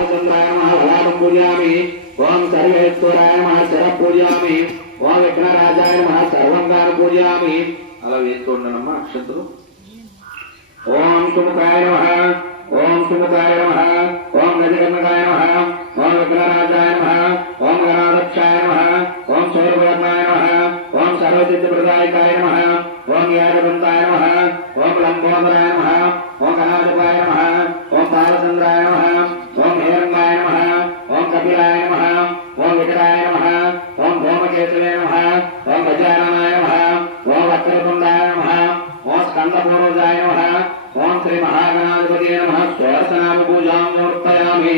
बालचंद्राय नमः ललाटं पूजयामि ओम सर्वेश्वराय नमः शरः पूजयामि ओम विघ्नराजाय नमः सर्वंगान् पूजयामि अला वेस्तुंडनम्मा अक्षंतुलु ओम सुमुखाय नमः ओम सुमुखाय नमः ओम नजगन्नकाय नमः ओम विघ्नराजाय नमः ओम गणाध्यक्षाय नमः ओम सौरभवर्णाय नमः ओम सर्वसिद्धिप्रदायकाय नमः ओम याजवन्ताय नमः ओम लंबोदराय नमः ओम गणाधिपाय नमः ओम बालचंद्राय नमः ओम हिरण्याय नमः ओम कपिलाय नमः ओम विकटाय नमः ओम धूमकेतवे नमः ओम गजाननाय नमः ओम वक्रतुंडाय नमः ओम स्कंदपूर्वजाय नमः ओम श्री महागणाधिपतये नमः षोडशनाम पूजां समर्पयामि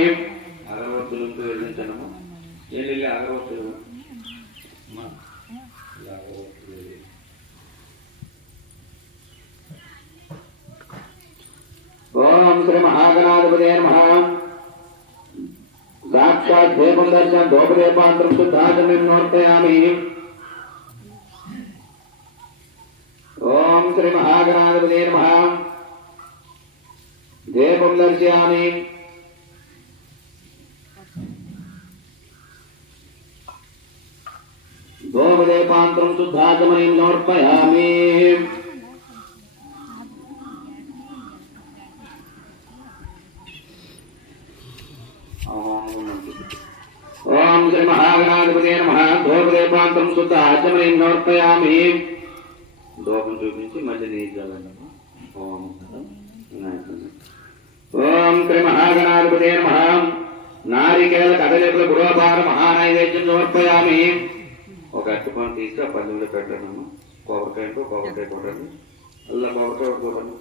अगरबत्తులతో వెలిగించనము ఏలిల్ల అగరబత్తులు మా అగరబత్తులు ओम श्री महागणाधिपतये नमः साक्षात् देवं दर्शन दोपदेपात्रं शुद्धाचमनीं समर्पयामि ओम श्री महागणाधिपतये नमः देवं दर्शयामि दोपदेपात्रं शुद्धाचमनीं समर्पयामि ओम श्री महागणाधिपतये नमः धूपदीपांतरं शुद्ध आचमनीं समर्पयामि धूपं చూపించి మధ్య నీరు చల్లండి ఓం ओम श्री महागणाधिपतये नमः नारिकेल कदलीफल गुरुवार महानैवेद्యం సమర్పయామి ఒక అట్టుపండు తీసి ఆ పళ్ళెంలో పెట్టండి కొబ్బరికాయ కొట్టండి అల్లా కొబ్బరికాయ కొట్టండి